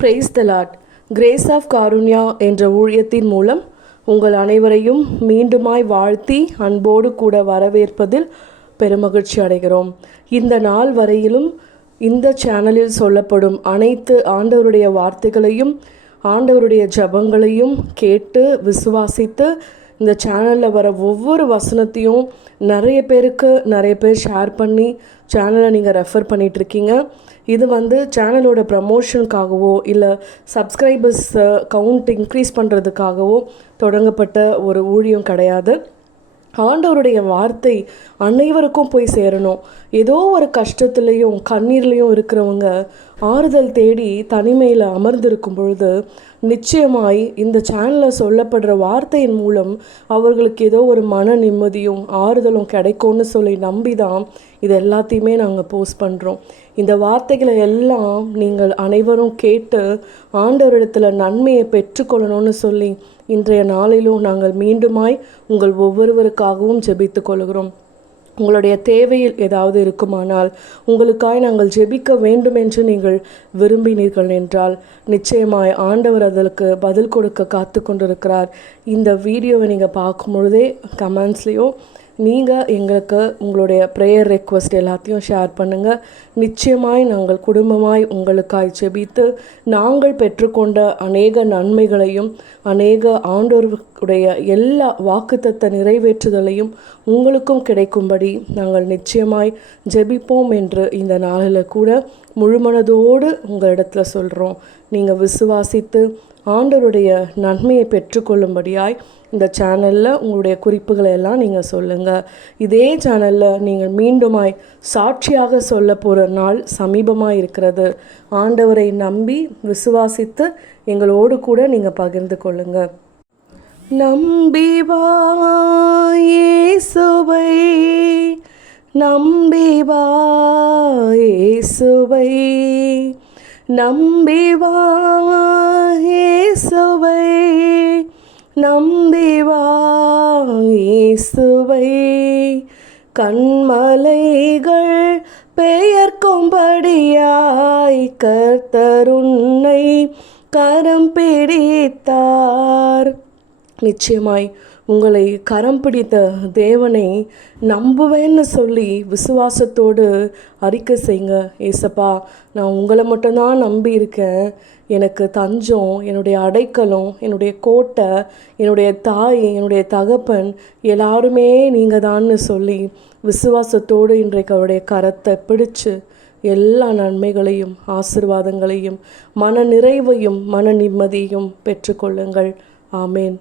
Price the lord. Grace of Karunya என்ற ஊழியத்தின் மூலம் உங்கள் அனைவரையும் மீண்டுமாய் வாழ்த்தி அன்போடு கூட வரவேற்பதில் பெருமகிழ்ச்சி அடைகிறோம். இந்த நாள் வரையிலும் இந்த சேனலில் சொல்லப்படும் அனைத்து ஆண்டவருடைய வார்த்தைகளையும் ஆண்டவருடைய ஜபங்களையும் கேட்டு விசுவாசித்து இந்த சேனலில் வர ஒவ்வொரு வசனத்தையும் நிறைய பேர் ஷேர் பண்ணி சேனலை நீங்கள் ரெஃபர் பண்ணிகிட்ருக்கீங்க. இது சேனலோட ப்ரமோஷனுக்காகவோ இல்லை சப்ஸ்கிரைபர்ஸ் கவுண்ட் இன்க்ரீஸ் பண்ணுறதுக்காகவோ தொடங்கப்பட்ட ஒரு ஊழியம் கிடையாது. ஆண்டவருடைய வார்த்தை அனைவருக்கும் போய் சேரணும். ஏதோ ஒரு கஷ்டத்துலேயும் கண்ணீர்லேயும் இருக்கிறவங்க ஆறுதல் தேடி தனிமையில் அமர்ந்திருக்கும் பொழுது நிச்சயமாய் இந்த சேனலில் சொல்லப்படுற வார்த்தையின் மூலம் அவர்களுக்கு ஏதோ ஒரு மன நிம்மதியும் ஆறுதலும் கிடைக்கும்னு சொல்லி நம்பி தான் இது எல்லாத்தையுமே நாங்கள் போஸ்ட் பண்ணுறோம். இந்த வார்த்தைகளை எல்லாம் நீங்கள் அனைவரும் கேட்டு ஆண்டவரிடத்தில் நன்மையை பெற்றுக்கொள்ளணும்னு சொல்லி இன்றைய நாளிலும் நாங்கள் மீண்டுமாய் உங்கள் ஒவ்வொருவருக்காகவும் ஜெபித்து கொள்கிறோம். உங்களுடைய தேவையில் ஏதாவது இருக்குமானால் உங்களுக்காய் நாங்கள் ஜெபிக்க வேண்டும் என்று நீங்கள் விரும்பினீர்கள் என்றால் நிச்சயமாய் ஆண்டவர் அதற்கு பதில் கொடுக்க காத்து கொண்டிருக்கிறார். இந்த வீடியோவை நீங்கள் பார்க்கும் பொழுதே கமெண்ட்ஸ்லேயோ நீங்கள் எங்களுக்கு உங்களுடைய ப்ரேயர் ரெக்வஸ்ட் எல்லாத்தையும் ஷேர் பண்ணுங்கள். நிச்சயமாய் நாங்கள் குடும்பமாய் உங்களுக்காய் ஜெபித்து நாங்கள் பெற்றுக்கொண்ட அநேக நன்மைகளையும் அநேக ஆண்டவருடைய எல்லா வாக்குத்தத்த நிறைவேற்றுதலையும் உங்களுக்கும் கிடைக்கும்படி நாங்கள் நிச்சயமாய் ஜெபிப்போம் என்று இந்த நாளில் கூட முழுமனதோடு உங்களிடத்தில் சொல்கிறோம். நீங்கள் விசுவாசித்து ஆண்டவருடைய நன்மையை பெற்றுக்கொள்ளும்படியாய் இந்த சேனலில் உங்களுடைய குறிப்புகளை எல்லாம் நீங்கள் சொல்லுங்கள். இதே சேனலில் நீங்கள் மீண்டுமாய் சாட்சியாக சொல்ல போகிற நாள் சமீபமாக இருக்கிறது. ஆண்டவரை நம்பி விசுவாசித்து எங்களோடு கூட நீங்கள் பகிர்ந்து கொள்ளுங்கள். நம்பி வா இயேசுவை, நம்பி வா இயேசுவை, நம்பி வா இயேசுவை, நம்பி வா இயேசுவை. கண்மலைகள் பெயர்க்கும்படியாய் கர்த்தர் உன்னை கரம் பிடித்தார். நிச்சயமாய் உங்களை கரம் பிடித்த தேவனை நம்புவேன்னு சொல்லி விசுவாசத்தோடு அறிக்கை செய்யுங்க. ஏசப்பா, நான் உங்களை மட்டும்தான் நம்பி இருக்கேன். எனக்கு தஞ்சம், என்னுடைய அடைக்கலம், என்னுடைய கோட்டை, என்னுடைய தாய், என்னுடைய தகப்பன் எல்லாருமே நீங்கள் தான்னு சொல்லி விசுவாசத்தோடு இன்றைக்கு அவருடைய கரத்தை பிடிச்சு எல்லா நன்மைகளையும் ஆசீர்வாதங்களையும் மன நிறைவையும் மன நிம்மதியும் பெற்றுக்கொள்ளுங்கள். ஆமேன்.